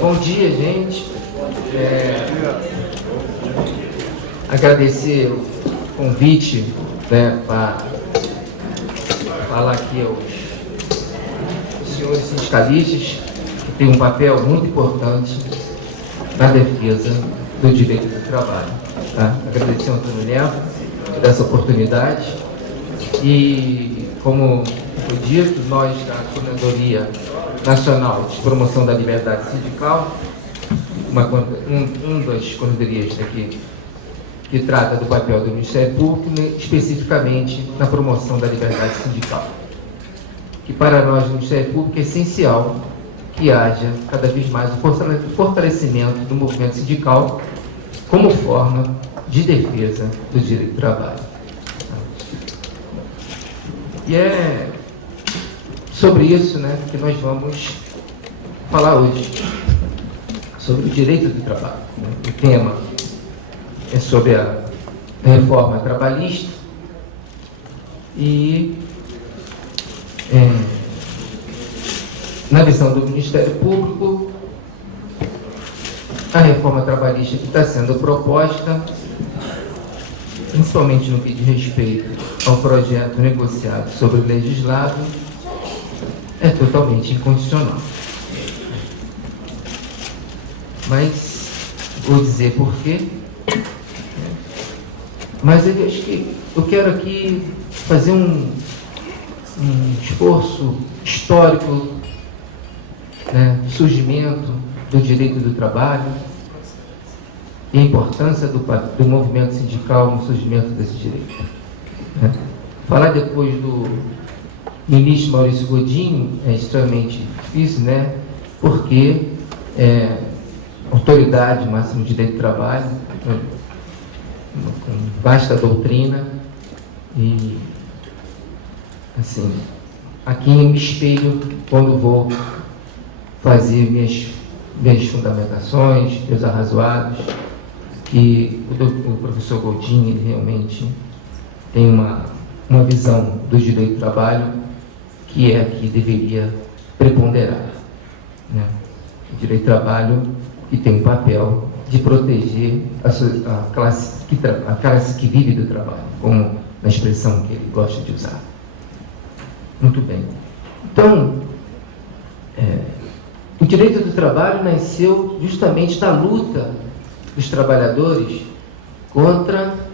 Bom dia, gente. Agradecer o convite, para falar aqui aos senhores sindicalistas, que têm um papel muito importante na defesa do direito do trabalho. Tá? Agradecer ao Antônio Neto por essa oportunidade e, como foi dito, nós da Coordenadoria Nacional de Promoção da Liberdade Sindical, uma das coordenadorias daqui que trata do papel do Ministério Público, especificamente na promoção da liberdade sindical. Que para nós, no Ministério Público, é essencial que haja cada vez mais o fortalecimento do movimento sindical como forma de defesa do direito do trabalho. E é sobre isso, que nós vamos falar hoje, sobre o direito do trabalho. O tema é sobre a reforma trabalhista e, na visão do Ministério Público, a reforma trabalhista que está sendo proposta, principalmente no que diz respeito ao projeto negociado sobre o legislado, é totalmente inconstitucional. Mas vou dizer por quê. Mas eu acho que eu quero aqui fazer um esforço histórico, do surgimento do direito do trabalho e a importância do movimento sindical no surgimento desse direito. Falar depois do ministro Maurício Godinho é extremamente difícil, porque autoridade máxima de direito do trabalho, com vasta doutrina, e assim, aqui eu me espelho quando vou fazer minhas fundamentações, meus arrazoados, e o professor Godinho, ele realmente tem uma visão do direito do trabalho que é a que deveria preponderar. O direito do trabalho que tem um papel de proteger a classe que vive do trabalho, como na expressão que ele gosta de usar. Muito bem. Então, o direito do trabalho nasceu justamente da luta dos trabalhadores contra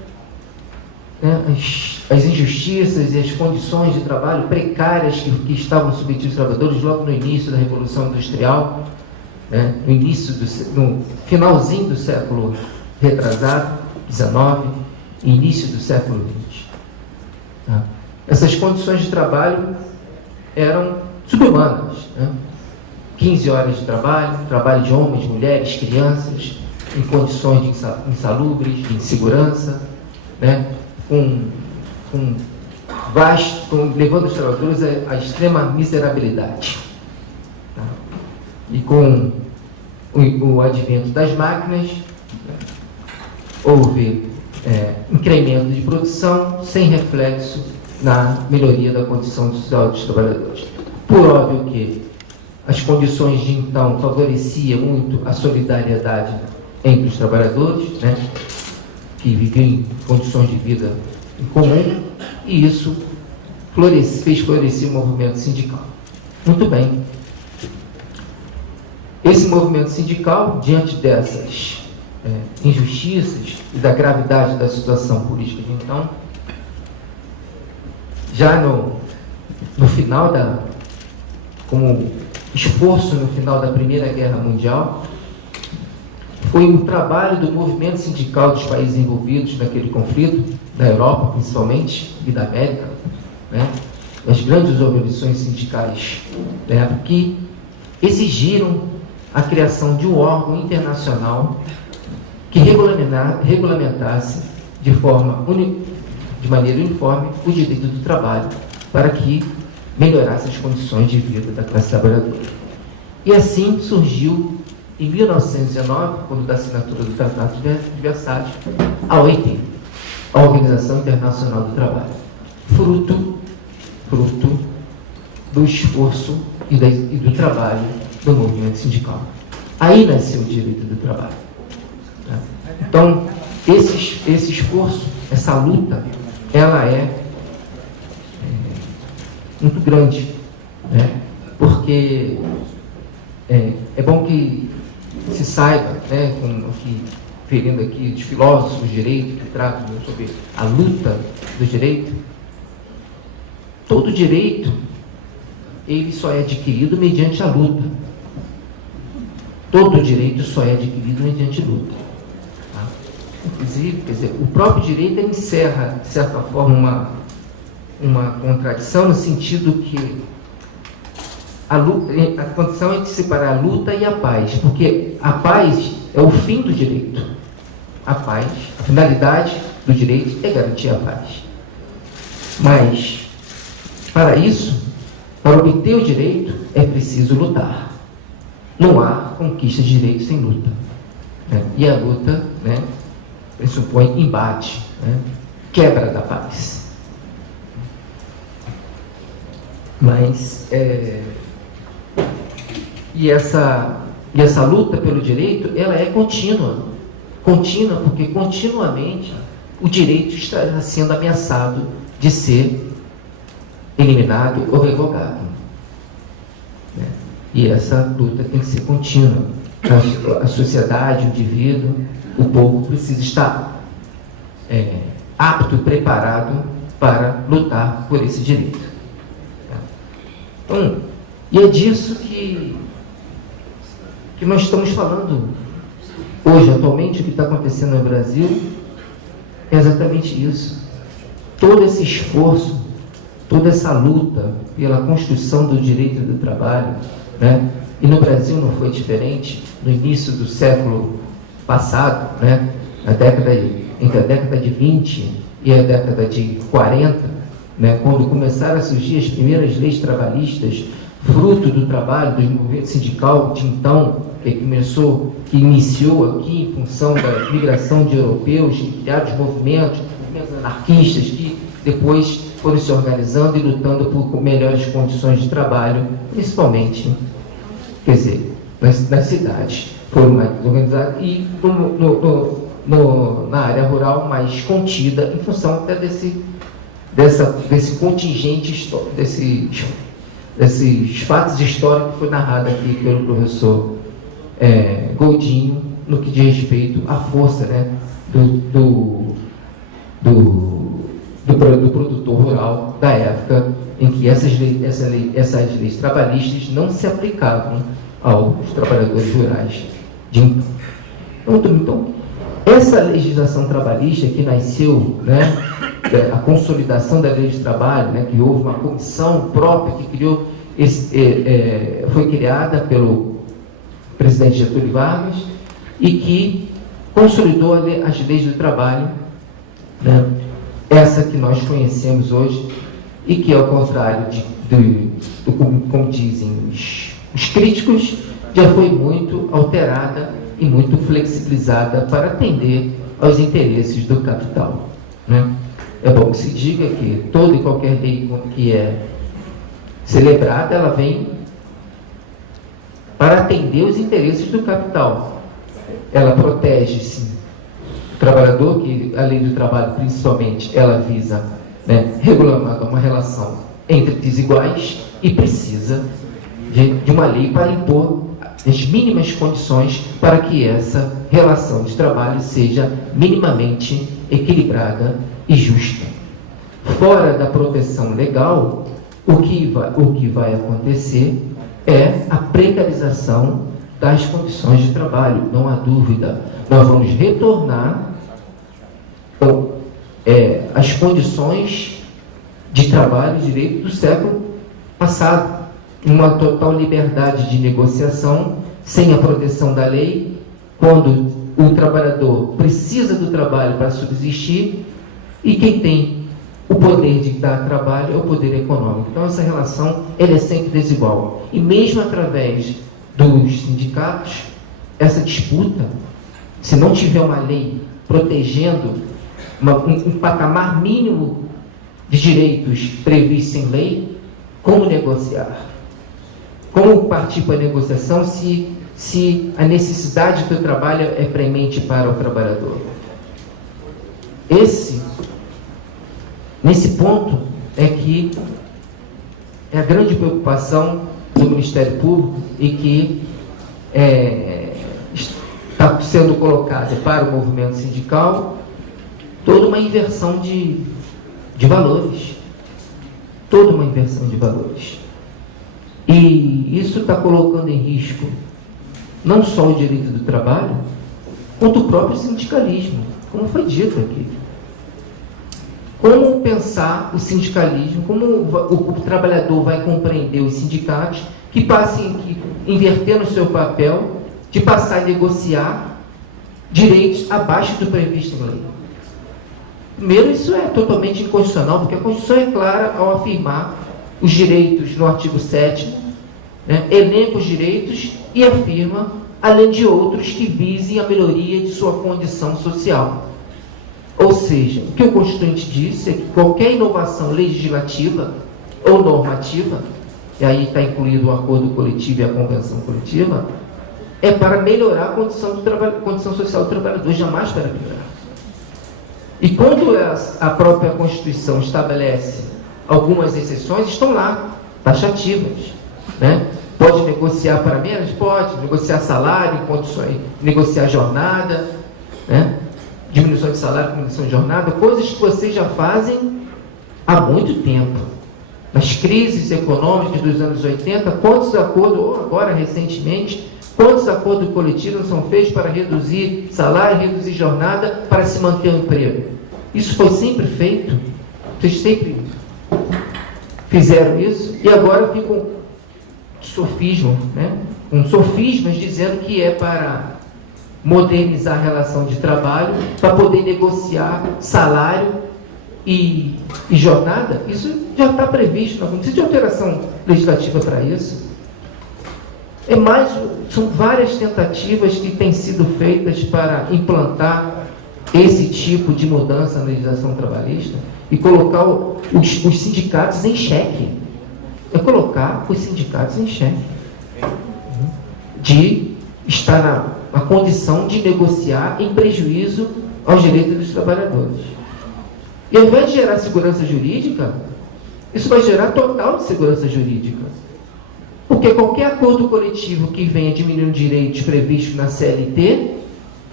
as injustiças e as condições de trabalho precárias que estavam submetidos os trabalhadores logo no início da Revolução Industrial, no finalzinho do século retrasado, XIX, e início do século XX. Essas condições de trabalho eram subhumanas. 15 horas de trabalho de homens, mulheres, crianças, em condições insalubres, de insegurança, levando os trabalhadores à extrema miserabilidade. E com o advento das máquinas, houve incremento de produção sem reflexo na melhoria da condição social dos trabalhadores. Por óbvio que as condições de então favoreciam muito a solidariedade entre os trabalhadores, que viviam em condições de vida em comum, e isso fez florescer o movimento sindical. Muito bem. Esse movimento sindical, diante dessas injustiças e da gravidade da situação política de então, já no final como esforço no final da Primeira Guerra Mundial, foi um trabalho do movimento sindical dos países envolvidos naquele conflito, da Europa principalmente, e da América, as grandes organizações sindicais da época, que exigiram a criação de um órgão internacional que regulamentasse de maneira uniforme o direito do trabalho, para que melhorasse as condições de vida da classe trabalhadora. E assim surgiu, em 1919, quando da assinatura do Tratado de Versalhes, a OIT, a Organização Internacional do Trabalho, fruto do esforço e do trabalho do movimento sindical. Aí nasceu o direito do trabalho. Né? Então, esse esforço, essa luta, ela é muito grande, né? Porque é bom que se saiba, né, como aqui, referindo aqui de filósofos de direito que tratam sobre a luta do direito, todo direito ele só é adquirido mediante a luta. Todo direito só é adquirido mediante luta. Tá? Inclusive, quer dizer, o próprio direito encerra, de certa forma, uma contradição no sentido que a condição é de separar a luta e a paz, porque a paz é o fim do direito. A paz, a finalidade do direito é garantir a paz. Mas, para isso, para obter o direito, é preciso lutar. Não há conquista de direito sem luta. Né? E a luta, né, pressupõe embate, né, quebra da paz. Mas, e essa luta pelo direito, ela é contínua. Contínua porque continuamente o direito está sendo ameaçado de ser eliminado ou revogado. Né? E essa luta tem que ser contínua. A sociedade, o indivíduo, o povo precisa estar apto e preparado para lutar por esse direito. Então, e é disso que nós estamos falando hoje, atualmente. O que está acontecendo no Brasil é exatamente isso. Todo esse esforço, toda essa luta pela construção do direito do trabalho, né? E no Brasil não foi diferente. No início do século passado, né? Entre a década de 20 e a década de 40, né? Quando começaram a surgir as primeiras leis trabalhistas, fruto do trabalho do movimento sindical de então, que iniciou aqui em função da migração de europeus, que criaram os movimentos anarquistas, que depois foram se organizando e lutando por melhores condições de trabalho, principalmente, quer dizer, nas cidades, foram mais organizados, e na área rural mais contida, em função até desse contingente, desses fatos históricos que foi narrado aqui pelo professor Goldinho, no que diz respeito à força, né, do produtor rural da época em que essas leis trabalhistas não se aplicavam aos trabalhadores rurais de então. Então, essa legislação trabalhista que nasceu, né, a consolidação da lei de trabalho, né, que houve uma comissão própria que criou, foi criada pelo presidente Getúlio Vargas e que consolidou as leis do trabalho, né, essa que nós conhecemos hoje e que, ao contrário como dizem os críticos, já foi muito alterada e muito flexibilizada para atender aos interesses do capital. Né? É bom que se diga que toda e qualquer lei que é celebrada, ela vem para atender os interesses do capital. Ela protege, sim, o trabalhador, que a lei do trabalho, principalmente, ela visa, né, regulamentar uma relação entre desiguais e precisa de uma lei para impor as mínimas condições para que essa relação de trabalho seja minimamente equilibrada e justa. Fora da proteção legal, o que vai acontecer é a precarização das condições de trabalho, não há dúvida. Nós vamos retornar às condições de trabalho e direito do século passado. Uma total liberdade de negociação, sem a proteção da lei, quando o trabalhador precisa do trabalho para subsistir, e quem tem o poder de dar trabalho é o poder econômico. Então, essa relação ela é sempre desigual. E mesmo através dos sindicatos, essa disputa, se não tiver uma lei protegendo um patamar mínimo de direitos previstos em lei, como negociar? como partir para a negociação se a necessidade do trabalho é premente para o trabalhador? Nesse ponto é que é a grande preocupação do Ministério Público e que está sendo colocada para o movimento sindical toda uma inversão de valores. Toda uma inversão de valores. E isso está colocando em risco não só o direito do trabalho, quanto o próprio sindicalismo, como foi dito aqui. Como pensar o sindicalismo, como o trabalhador vai compreender os sindicatos que passem, invertendo o seu papel, de passar a negociar direitos abaixo do previsto na lei. Primeiro, isso é totalmente inconstitucional, porque a Constituição é clara ao afirmar os direitos no artigo 7º, né, elenca os direitos e afirma, além de outros, que visem a melhoria de sua condição social. Ou seja, o que o Constituinte disse é que qualquer inovação legislativa ou normativa, e aí está incluído o acordo coletivo e a convenção coletiva, é para melhorar a condição social do trabalhador, jamais para piorar. E quando a própria Constituição estabelece algumas exceções, estão lá, taxativas, né? Pode negociar para menos? Pode. Negociar salário, condições, negociar jornada, né? Diminuição de salário, diminuição de jornada, coisas que vocês já fazem há muito tempo. Nas crises econômicas dos anos 80, quantos acordos, ou agora recentemente, quantos acordos coletivos são feitos para reduzir salário, reduzir jornada, para se manter o emprego? Isso foi sempre feito. Vocês sempre fizeram isso e agora ficam sofismo, né? Com sofismas dizendo que é para modernizar a relação de trabalho, para poder negociar salário e jornada. Isso já está previsto, não precisa de alteração legislativa para isso. São várias tentativas que têm sido feitas para implantar esse tipo de mudança na legislação trabalhista e colocar os sindicatos em xeque. É colocar os sindicatos em xeque. De estar na condição de negociar em prejuízo aos direitos dos trabalhadores. E ao invés de gerar segurança jurídica, isso vai gerar total segurança jurídica. Porque qualquer acordo coletivo que venha diminuindo direitos previstos na CLT,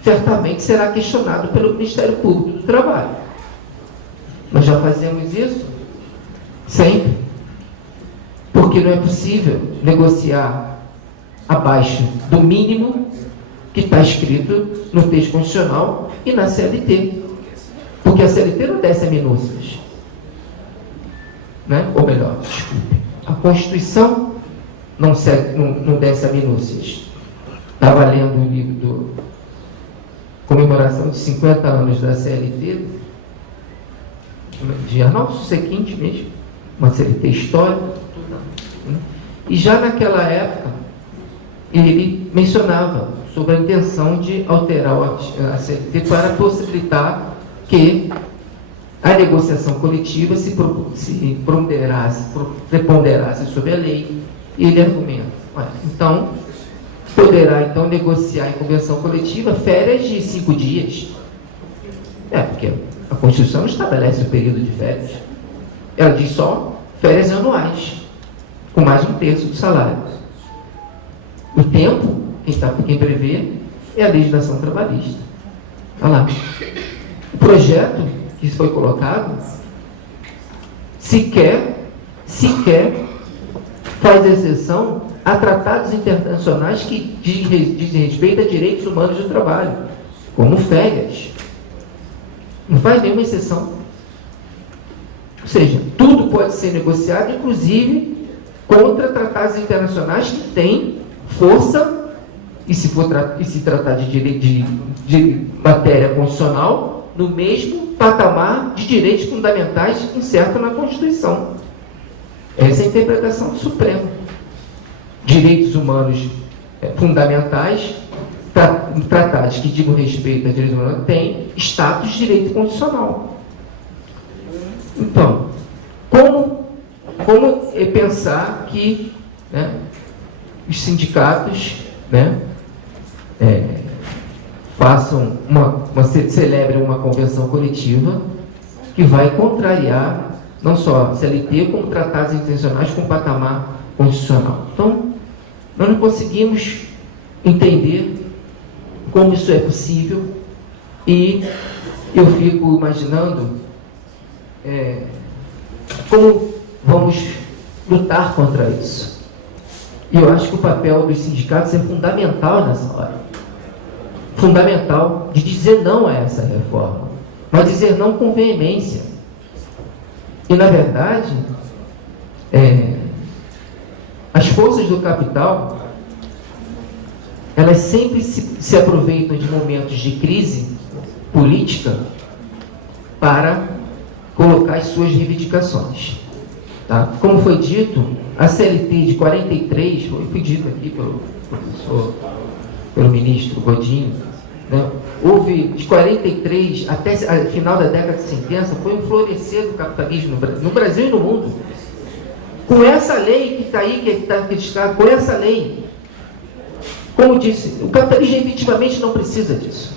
certamente será questionado pelo Ministério Público do Trabalho. Nós já fazemos isso sempre. Porque não é possível negociar abaixo do mínimo que está escrito no texto constitucional e na CLT. Porque a CLT não desce a minúcias. Né? Ou melhor, desculpe, a Constituição não desce a minúcias. Estava lendo o livro do comemoração de 50 anos da CLT, de Arnaldo Susequinte mesmo, uma CLT histórica, e já naquela época ele mencionava sobre a intenção de alterar a CLT para possibilitar que a negociação coletiva se preponderasse sobre a lei. E ele argumenta, então poderá então negociar em convenção coletiva férias de 5 dias. Porque a Constituição não estabelece o período de férias. Ela diz só férias anuais, com mais de 1/3 do salário. O tempo, quem prevê, é a legislação trabalhista. Olha lá. O projeto que foi colocado sequer faz exceção a tratados internacionais que dizem respeito a direitos humanos do trabalho, como férias. Não faz nenhuma exceção. Ou seja, tudo pode ser negociado, inclusive contra tratados internacionais que têm força, e se tratar de direito de matéria constitucional, no mesmo patamar de direitos fundamentais incerto na Constituição. Essa é a interpretação do Supremo. Direitos humanos fundamentais, tratados que digam respeito a direitos humanos, têm status de direito constitucional. Então, como pensar que, né, os sindicatos, né, celebrem uma convenção coletiva que vai contrariar não só a CLT, como tratados internacionais com patamar constitucional. Então, nós não conseguimos entender como isso é possível e eu fico imaginando como vamos lutar contra isso. E eu acho que o papel dos sindicatos é fundamental nessa hora. Fundamental de dizer não a essa reforma, mas dizer não com veemência. E, na verdade, as forças do capital, elas sempre se aproveitam de momentos de crise política para colocar as suas reivindicações. Tá? Como foi dito, a CLT de 43, foi dito aqui pelo ministro Godinho, né? Houve, de 43 até o final da década de 50, foi um florescer do capitalismo no Brasil e no mundo. Com essa lei que está aí, que está criticada, com essa lei, como disse, o capitalismo efetivamente não precisa disso.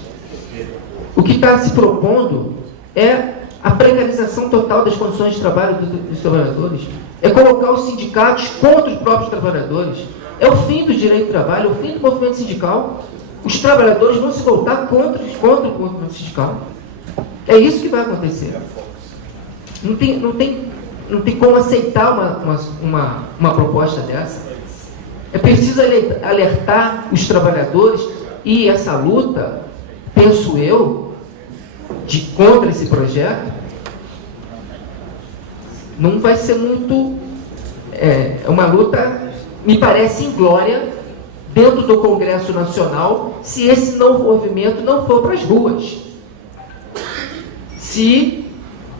O que está se propondo é a precarização total das condições de trabalho dos trabalhadores, é colocar os sindicatos contra os próprios trabalhadores, é o fim do direito do trabalho, é o fim do movimento sindical. Os trabalhadores vão se voltar contra o movimento sindical. É isso que vai acontecer. Não tem como aceitar uma proposta dessa. É preciso alertar os trabalhadores e essa luta, penso eu, contra esse projeto, não vai ser muito... É uma luta, me parece, inglória, dentro do Congresso Nacional, se esse movimento não for para as ruas. Se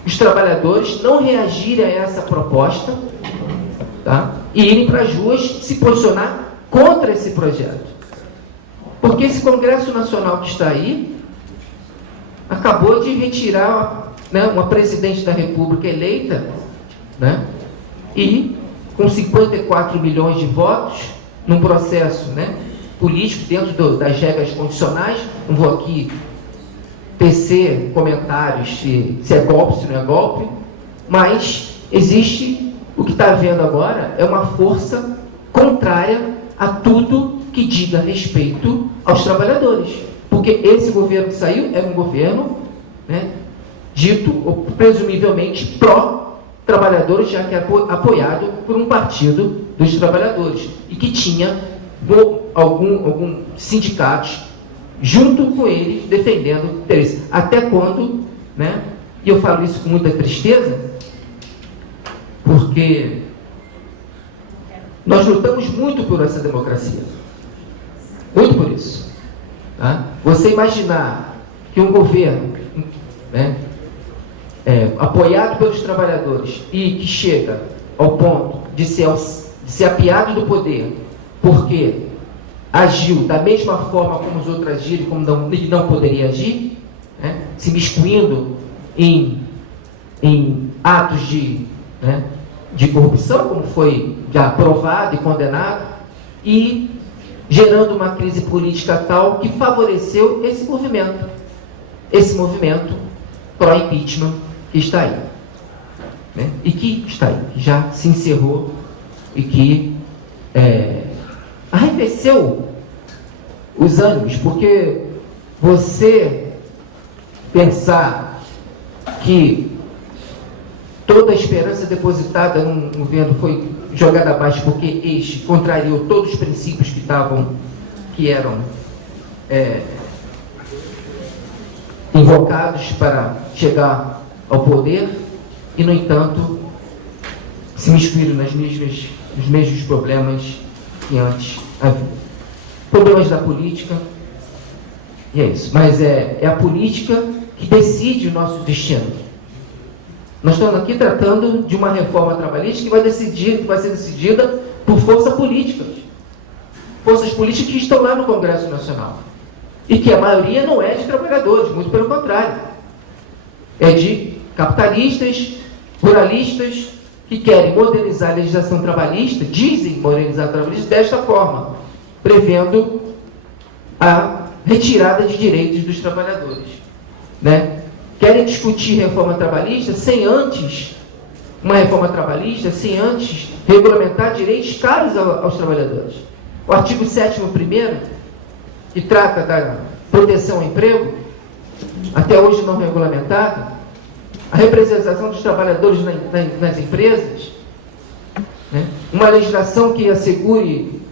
os trabalhadores não reagirem a essa proposta, tá? E irem para as ruas se posicionar contra esse projeto. Porque esse Congresso Nacional que está aí acabou de retirar, né, uma presidente da República eleita, né, e com 54 milhões de votos, num processo, né, político dentro das regras condicionais. Não vou aqui tecer comentários se é golpe, se não é golpe, mas existe, o que está havendo agora é uma força contrária a tudo que diga respeito aos trabalhadores. Porque esse governo que saiu é um governo, né, dito, ou presumivelmente, pró-trabalhadores, já que é apoiado por um partido dos trabalhadores, e que tinha alguns sindicatos junto com eles defendendo interesse. Até quando, né, e eu falo isso com muita tristeza, porque nós lutamos muito por essa democracia, muito por isso. Tá? Você imaginar que um governo, né, apoiado pelos trabalhadores e que chega ao ponto de ser apiado do poder porque agiu da mesma forma como os outros agiram, como não poderia agir, né, se miscuindo em atos de corrupção, como foi já provado e condenado, e gerando uma crise política tal que favoreceu esse movimento pró-impeachment que está aí, né? E que está aí, que já se encerrou e que arrefeceu os ânimos, porque você pensar que toda a esperança depositada num governo foi jogada abaixo porque este contrariou todos os princípios que eram invocados para chegar ao poder, e, no entanto, se miscuíram nos mesmos problemas que antes havia. Problemas da política, e é isso. Mas é a política que decide o nosso destino. Nós estamos aqui tratando de uma reforma trabalhista que vai ser decidida por forças políticas que estão lá no Congresso Nacional, e que a maioria não é de trabalhadores, muito pelo contrário, é de capitalistas, ruralistas, que querem modernizar a legislação trabalhista, dizem modernizar a trabalhista desta forma, prevendo a retirada de direitos dos trabalhadores, né? Querem discutir reforma trabalhista sem antes, uma reforma trabalhista, sem antes regulamentar direitos caros aos trabalhadores. O artigo 7º primeiro, que trata da proteção ao emprego, até hoje não regulamentado, a representação dos trabalhadores nas empresas, né? Uma legislação que assegure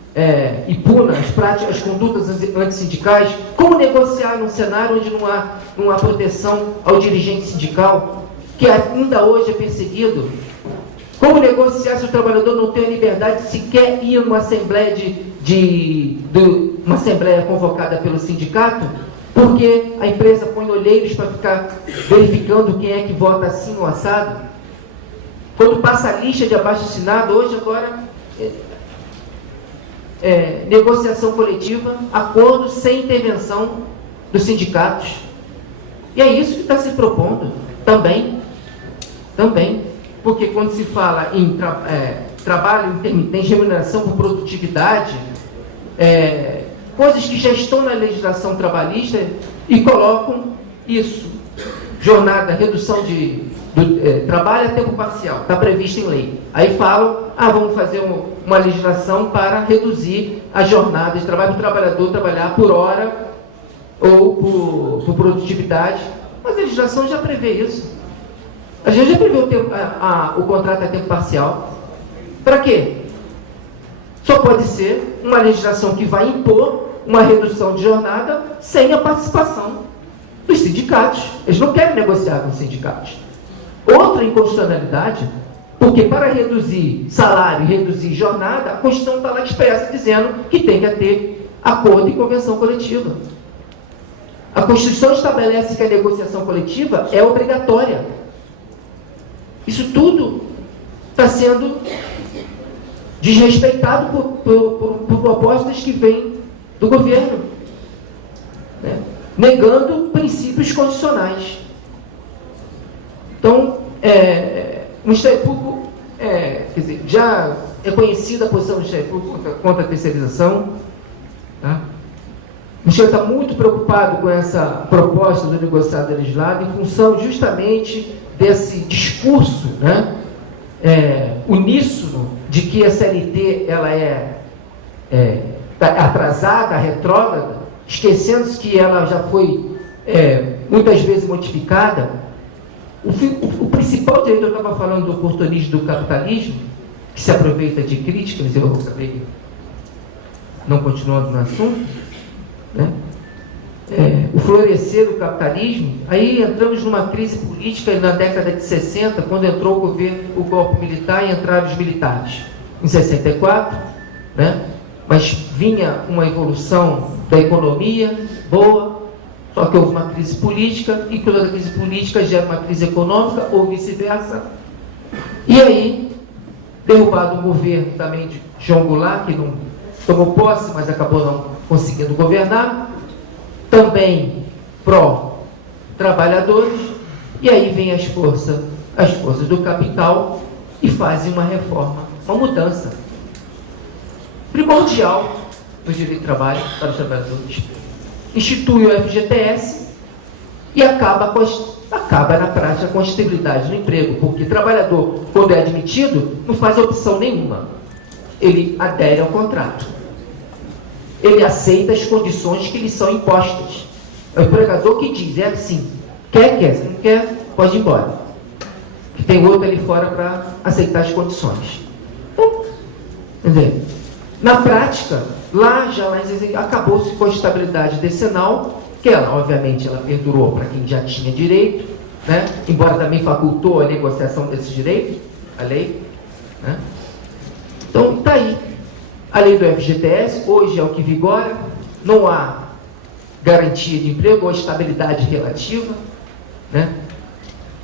e puna as práticas, as condutas antissindicais. Como negociar num cenário onde não há proteção ao dirigente sindical, que ainda hoje é perseguido? Como negociar se o trabalhador não tem a liberdade de sequer ir numa assembleia, uma assembleia convocada pelo sindicato, porque a empresa põe olheiros para ficar verificando quem é que vota assim ou assado? Quando passa a lista de abaixo-assinado, hoje agora negociação coletiva, acordo sem intervenção dos sindicatos. E é isso que está se propondo também. Porque quando se fala em trabalho intermitente, remuneração por produtividade, coisas que já estão na legislação trabalhista, e colocam isso, jornada, redução do trabalho a tempo parcial, está previsto em lei. Aí falam, vamos fazer uma legislação para reduzir a jornada de trabalho do trabalhador, trabalhar por hora ou por produtividade. Mas a legislação já prevê isso. A gente já prevê o contrato a tempo parcial. Para quê? Só pode ser uma legislação que vai impor uma redução de jornada sem a participação dos sindicatos. Eles não querem negociar com os sindicatos. Outra inconstitucionalidade, porque para reduzir salário e reduzir jornada, a Constituição está lá expressa dizendo que tem que ter acordo e convenção coletiva. A Constituição estabelece que a negociação coletiva é obrigatória. Isso tudo está sendo desrespeitado por propostas que vêm do governo, né? Negando princípios constitucionais. Então, o Ministério Público, quer dizer, já é conhecida a posição do Ministério Público contra a terceirização, tá? O Ministério está muito preocupado com essa proposta do negociado legislado, em função justamente desse discurso, né, uníssono, de que a CLT ela tá atrasada, retrógrada, esquecendo-se que ela já foi muitas vezes modificada. O principal direito, eu estava falando do oportunismo do capitalismo, que se aproveita de críticas, eu acabei não continuando no assunto, né? O florescer do capitalismo. Aí entramos numa crise política na década de 60, quando entrou o golpe militar e entraram os militares. Em 64, né? Mas vinha uma evolução da economia boa, só que houve uma crise política, e toda crise política gera uma crise econômica, ou vice-versa. E aí, derrubado o governo também de João Goulart, que não tomou posse, mas acabou não conseguindo governar, também pró-trabalhadores, e aí vem as forças do capital e fazem uma reforma, uma mudança primordial no direito de trabalho para os trabalhadores. Institui o FGTS e acaba na prática com a estabilidade do emprego, porque o trabalhador, quando é admitido, não faz opção nenhuma. Ele adere ao contrato. Ele aceita as condições que lhe são impostas. É o empregador que diz, é assim, quer, se não quer, pode ir embora. Tem outro ali fora para aceitar as condições. Então, quer dizer, na prática, lá acabou-se com a estabilidade decenal, que ela, obviamente, ela perdurou para quem já tinha direito, né? Embora também facultou a negociação desses direitos, a lei, né? Então, está aí. A lei do FGTS, hoje é o que vigora, não há garantia de emprego ou estabilidade relativa, né?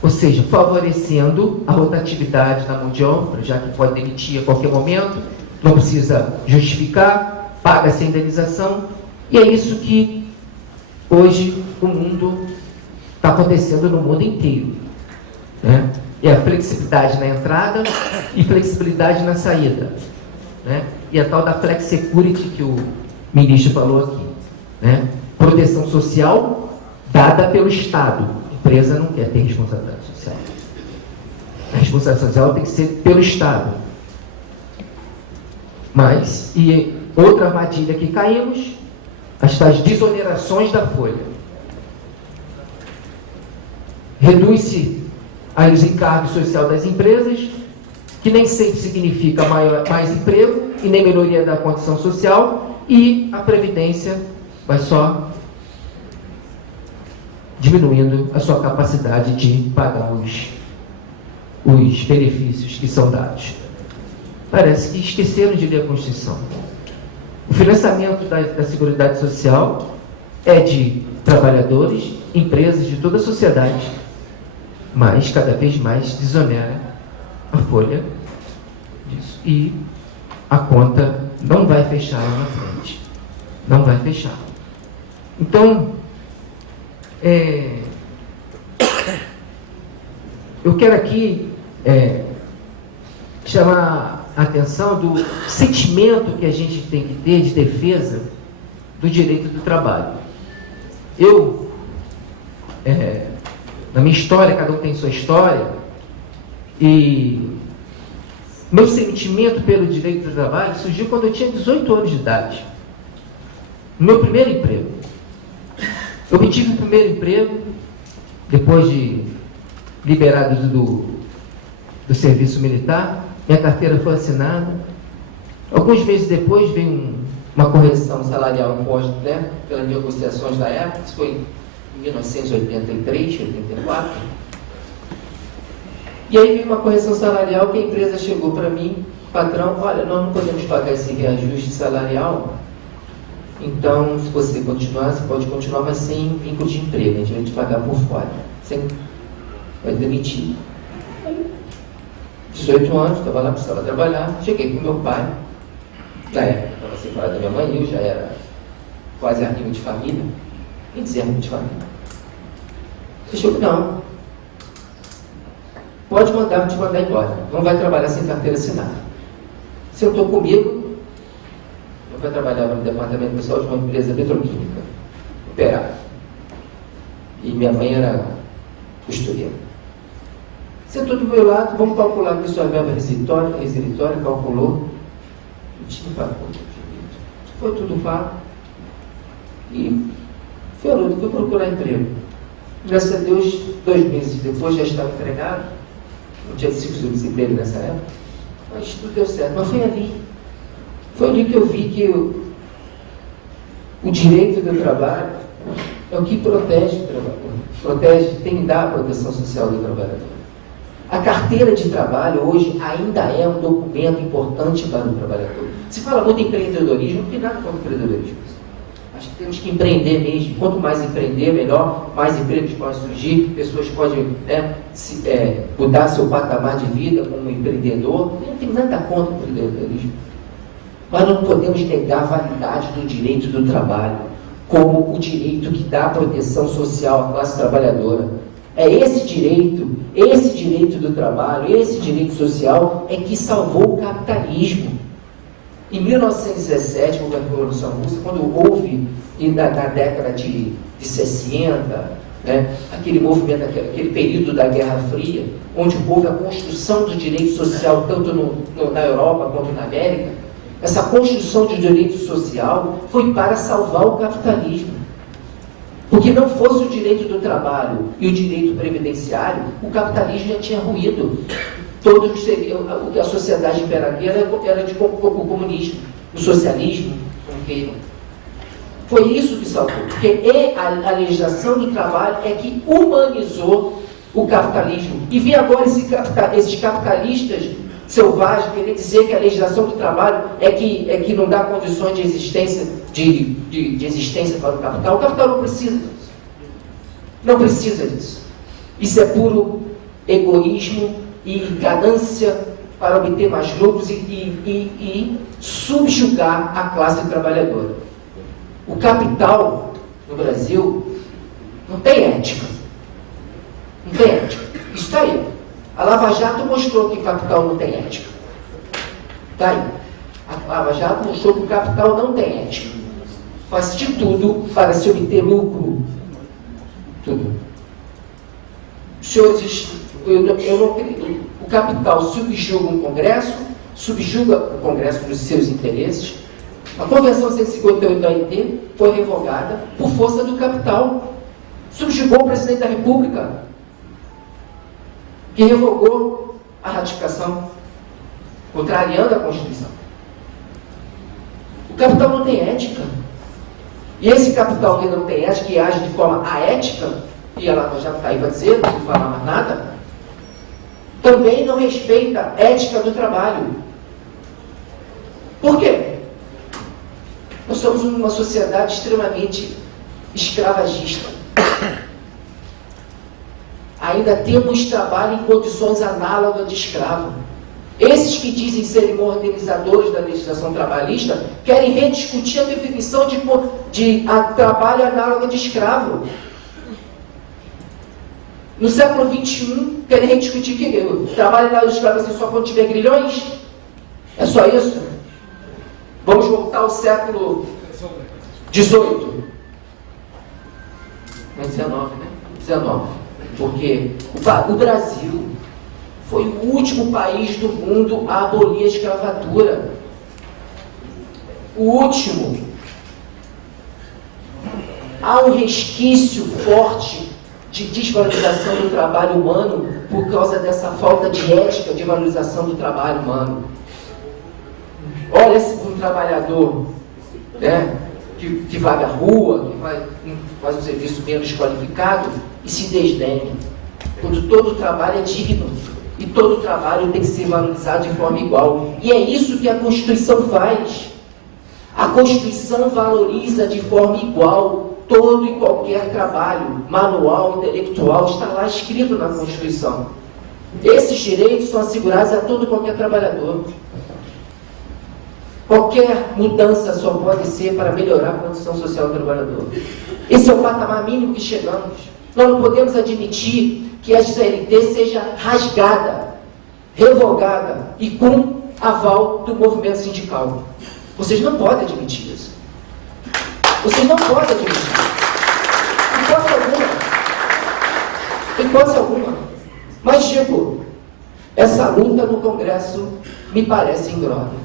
Ou seja, favorecendo a rotatividade da mão de obra, já que pode demitir a qualquer momento, não precisa justificar, paga-se a indenização, e é isso que hoje o mundo está acontecendo no mundo inteiro, né? É a flexibilidade na entrada e flexibilidade na saída, né? E a tal da flex security que o ministro falou aqui, né? Proteção social dada pelo Estado. A empresa não quer ter responsabilidade social. A responsabilidade social tem que ser pelo Estado. Mas, e outra armadilha que caímos, as tais desonerações da folha. Reduz-se aí os encargos sociais das empresas, que nem sempre significa mais emprego e nem melhoria da condição social, e a Previdência vai só diminuindo a sua capacidade de pagar os benefícios que são dados. Parece que esqueceram de ler a Constituição. O financiamento da Seguridade Social é de trabalhadores, empresas de toda a sociedade, mas cada vez mais desonera a folha disso. E a conta não vai fechar lá na frente. Não vai fechar. Então, eu quero aqui chamar a atenção do sentimento que a gente tem que ter de defesa do direito do trabalho. Eu, na minha história, cada um tem sua história, e meu sentimento pelo direito do trabalho surgiu quando eu tinha 18 anos de idade. No meu primeiro emprego. Eu obtive o primeiro emprego, depois de liberado do serviço militar, minha carteira foi assinada. Alguns meses depois veio uma correção salarial imposta, né, pelas negociações da época, isso foi em 1983, 84. E aí veio uma correção salarial que a empresa chegou para mim, patrão, olha, nós não podemos pagar esse reajuste salarial, então se você continuar, você pode continuar, mas sem vínculo de emprego, a gente vai te pagar por fora, vai demitir. Aí, 18 anos, estava lá, precisava trabalhar, cheguei com meu pai, na época estava separado da minha mãe, eu já era quase amigo de família, nem dizer amigo de família. Ele falou, não, pode mandar, vou te mandar embora, não vai trabalhar sem carteira assinada. Sentou comigo, meu pai trabalhava no departamento pessoal de uma empresa petroquímica, operário, e minha mãe era costureira. Sentou do meu lado, vamos calcular aqui sua verba resilitória, calculou, o time pagou, foi tudo pago, e fui procurar emprego. Graças a Deus, 2 meses depois já estava empregado, não tinha desemprego nessa época, mas tudo deu certo. Mas foi ali que eu vi que o direito do trabalho é o que protege o trabalhador, tem que dar a proteção social do trabalhador. A carteira de trabalho hoje ainda é um documento importante para o trabalhador. Se fala muito em empreendedorismo, não tem nada contra o empreendedorismo. Acho que temos que empreender mesmo. Quanto mais empreender, melhor, mais empregos podem surgir, pessoas podem mudar seu patamar de vida como empreendedor. Não tem nada contra o empreendedorismo. Mas não podemos negar a validade do direito do trabalho como o direito que dá proteção social à classe trabalhadora. É esse direito do trabalho, esse direito social é que salvou o capitalismo. Em 1917, com a Revolução Russa, quando houve, na década de 60, né, aquele movimento, aquele período da Guerra Fria, onde houve a construção do direito social, tanto na Europa quanto na América, essa construção de direito social foi para salvar o capitalismo. Porque não fosse o direito do trabalho e o direito previdenciário, o capitalismo já tinha ruído. A sociedade imperativa era o comunismo, o socialismo, como queiram. Foi isso que salvou, porque a legislação do trabalho é que humanizou o capitalismo. E vi agora esses capitalistas selvagens querer dizer que a legislação do trabalho é que não dá condições de existência, de existência para o capital. O capital não precisa disso. Não precisa disso. Isso é puro egoísmo e ganância para obter mais lucros e subjugar a classe trabalhadora. O capital no Brasil não tem ética. Não tem ética. Isso está aí. A Lava Jato mostrou que o capital não tem ética. Está aí. A Lava Jato mostrou que o capital não tem ética. Faz de tudo para se obter lucro. Tudo. Senhores, eu não acredito. O capital subjuga o Congresso nos seus interesses. A Convenção 158 da OIT foi revogada por força do capital. Subjugou o presidente da República, que revogou a ratificação, contrariando a Constituição. O capital não tem ética. E esse capital que não tem ética, que age de forma aética, e ela já está aí para dizer, não vou falar mais nada, também não respeita a ética do trabalho. Por quê? Nós somos uma sociedade extremamente escravagista. Ainda temos trabalho em condições análogas de escravo. Esses que dizem serem modernizadores da legislação trabalhista querem rediscutir a definição de trabalho análogo de escravo. No século XXI, querem rediscutir que trabalho análogo de escravo assim só quando tiver grilhões? É só isso? Vamos voltar ao século XVIII. Não é 19, né? 19. Porque o Brasil foi o último país do mundo a abolir a escravatura. O último. Há um resquício forte de desvalorização do trabalho humano por causa dessa falta de ética de valorização do trabalho humano. Olha-se para um trabalhador, né, que vai à rua, que faz um serviço menos qualificado e se desdenha. Quando todo trabalho é digno e todo trabalho tem que ser valorizado de forma igual. E é isso que a Constituição faz. A Constituição valoriza de forma igual todo e qualquer trabalho, manual, intelectual, está lá escrito na Constituição. Esses direitos são assegurados a todo e qualquer trabalhador. Qualquer mudança só pode ser para melhorar a condição social do trabalhador. Esse é o patamar mínimo que chegamos. Nós não podemos admitir que a CLT seja rasgada, revogada e com aval do movimento sindical. Vocês não podem admitir isso. Vocês não podem admitir. Em hipótese alguma. Mas, digo, essa luta no Congresso me parece ingrata.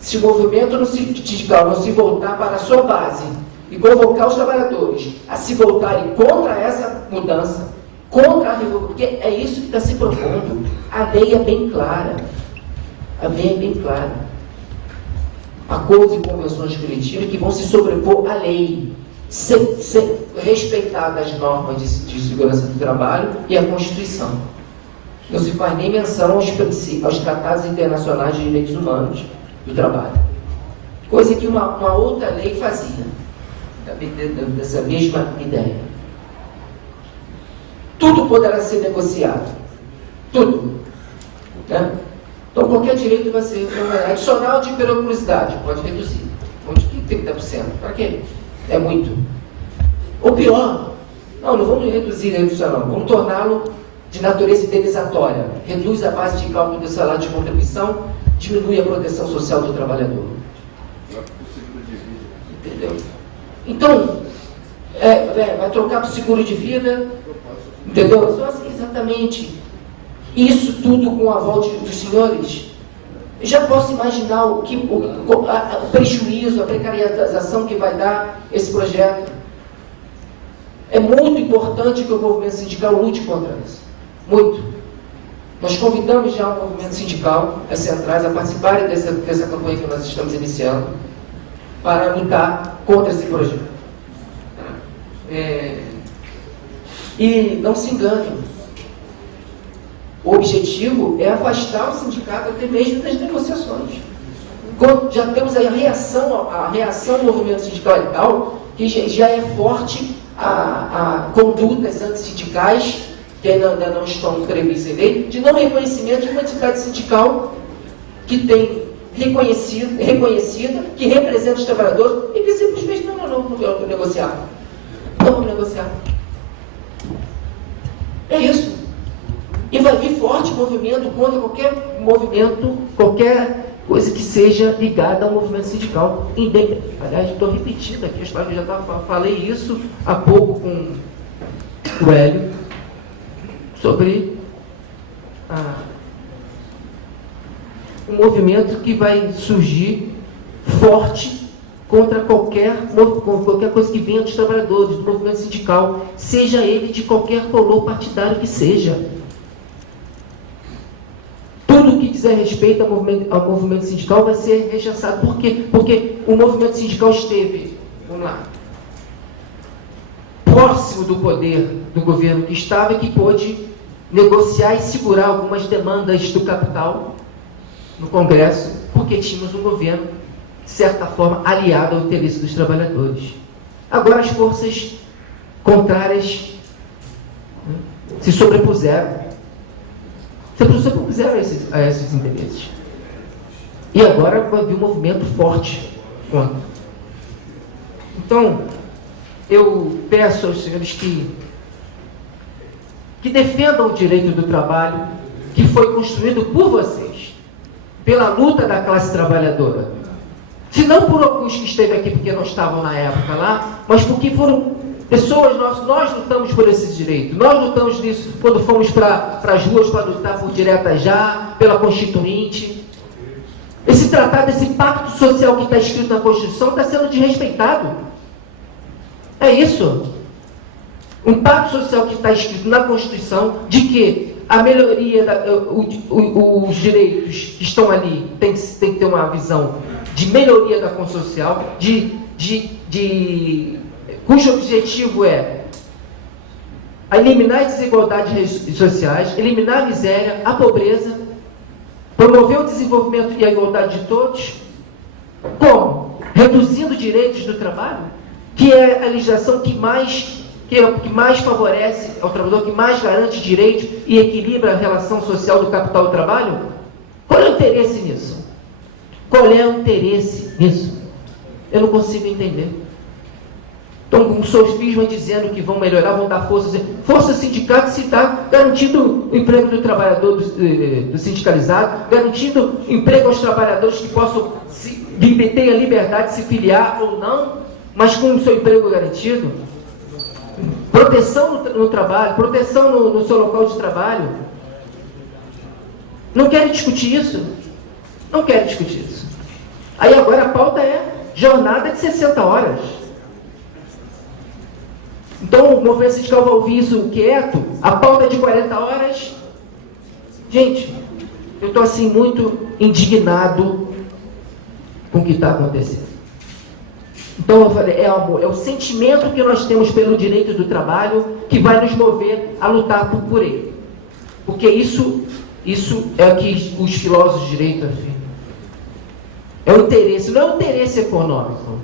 Se o movimento sindical não se voltar para a sua base e convocar os trabalhadores a se voltarem contra essa mudança, contra a revolução, porque é isso que está se propondo. A lei é bem clara. A lei é bem clara. Acordos e convenções coletivas que vão se sobrepor à lei, sem respeitar as normas de segurança do trabalho e a Constituição. Não se faz nem menção aos tratados internacionais de direitos humanos do trabalho. Coisa que uma outra lei fazia, dessa mesma ideia. Tudo poderá ser negociado. Tudo. Né? Então, qualquer direito vai ser adicional de periculosidade, pode reduzir. Onde que 30%? Para quê? É muito. Ou pior, não vamos reduzir o adicional, vamos torná-lo de natureza indenizatória. Reduz a base de cálculo do salário de contribuição, diminui a proteção social do trabalhador. Entendeu? Então, vai trocar para o seguro de vida, entendeu? Só assim, exatamente. Isso tudo com o aval dos senhores. Eu já posso imaginar o prejuízo, a precarização que vai dar esse projeto. É muito importante que o movimento sindical lute contra isso. Muito. Nós convidamos já o movimento sindical, as centrais, a participarem dessa campanha que nós estamos iniciando, para lutar contra esse projeto. E não se enganem. O objetivo é afastar o sindicato até mesmo das negociações. Já temos a reação do movimento sindical e tal, que já é forte a condutas antissindicais, que ainda não estão previstas em lei, de não reconhecimento de uma entidade sindical que tem reconhecida, que representa os trabalhadores, e que simplesmente não vamos negociar. Não vamos negociar. É isso. E vai vir forte movimento contra qualquer movimento, qualquer coisa que seja ligada ao movimento sindical. Aliás, estou repetindo aqui a história, eu já falei isso há pouco com o Hélio, sobre um movimento que vai surgir forte contra qualquer coisa que venha dos trabalhadores, do movimento sindical, seja ele de qualquer color partidário que seja. Tudo que dizer respeito ao movimento sindical vai ser rechaçado. Por quê? Porque o movimento sindical esteve, vamos lá, próximo do poder do governo que estava e que pôde negociar e segurar algumas demandas do capital no Congresso, porque tínhamos um governo, de certa forma, aliado ao interesse dos trabalhadores. Agora as forças contrárias se sobrepuseram. Se sobrepuseram a esses interesses. E agora vai vir um movimento forte contra. Então, eu peço aos senhores que defendam o direito do trabalho que foi construído por vocês, pela luta da classe trabalhadora. Se não por alguns que esteve aqui porque não estavam na época lá, mas porque foram pessoas, nós lutamos por esse direito. Nós lutamos nisso quando fomos para as ruas para lutar por direta já, pela Constituinte. Esse tratado, esse pacto social que está escrito na Constituição está sendo desrespeitado. É isso. Um pacto social que está escrito na Constituição de que a melhoria, os direitos que estão ali tem que ter uma visão de melhoria da condição social, cujo objetivo é eliminar as desigualdades sociais, eliminar a miséria, a pobreza, promover o desenvolvimento e a igualdade de todos. Como? Reduzindo direitos do trabalho, que é a legislação que mais favorece ao trabalhador, que mais garante direitos e equilibra a relação social do capital e do trabalho. Qual é o interesse nisso? Qual é o interesse nisso? Eu não consigo entender. Então, um sofisma dizendo que vão melhorar, vão dar força. Força sindical se está garantindo o emprego do trabalhador, do sindicalizado, garantindo emprego aos trabalhadores que possam ter a liberdade de se filiar ou não, mas com o seu emprego garantido. Proteção no trabalho, proteção no seu local de trabalho. Não querem discutir isso? Não querem discutir isso. Aí agora a pauta é jornada de 60 horas. Então o movimento sindical vai ouvir isso quieto, a pauta é de 40 horas. Gente, eu estou assim muito indignado com o que está acontecendo. Então eu falei, é o sentimento que nós temos pelo direito do trabalho que vai nos mover a lutar por ele. Porque isso é o que os filósofos de direito afirmam. É o interesse, não é o interesse econômico,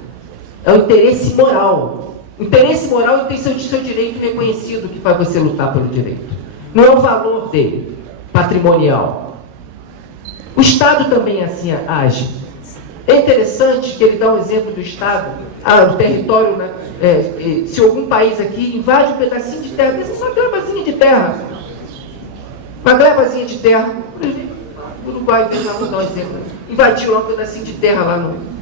é o interesse moral. O interesse moral tem seu direito reconhecido que faz você lutar pelo direito. Não é o valor dele, patrimonial. O Estado também assim age. É interessante que ele dá um exemplo do Estado, do território, né? Se algum país aqui invade um pedacinho de terra, uma glebazinha de terra, por exemplo, o Uruguai, vamos dar um exemplo, invadiu lá um pedacinho de terra lá no...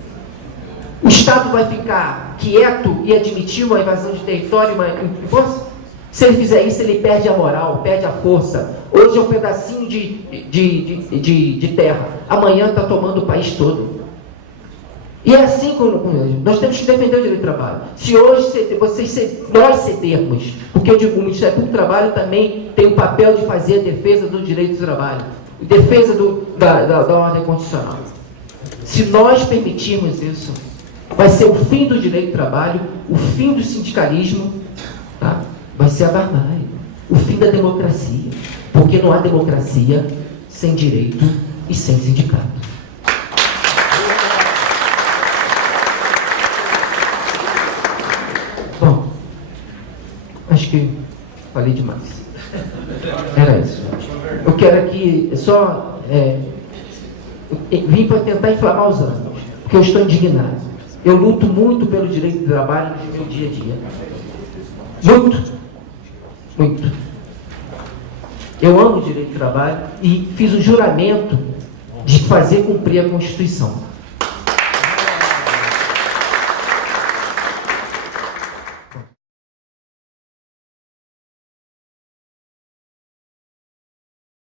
O Estado vai ficar quieto e admitir uma invasão de território, uma força? Se ele fizer isso, ele perde a moral, perde a força. Hoje é um pedacinho de terra, amanhã está tomando o país todo. E é assim como nós temos que defender o direito do trabalho. Se hoje nós cedermos, porque o Ministério Público do Trabalho também tem o papel de fazer a defesa do direito do trabalho, defesa da ordem constitucional. Se nós permitirmos isso, vai ser o fim do direito do trabalho, o fim do sindicalismo, tá? Vai ser a barbárie, o fim da democracia, porque não há democracia sem direito e sem sindicato. Bom, acho que falei demais. Era isso. Eu quero aqui só vim para tentar inflamar os ânimos, porque eu estou indignado. Eu luto muito pelo direito do trabalho no meu dia a dia. Muito. Muito. Eu amo direito do trabalho e fiz o juramento de fazer cumprir a Constituição.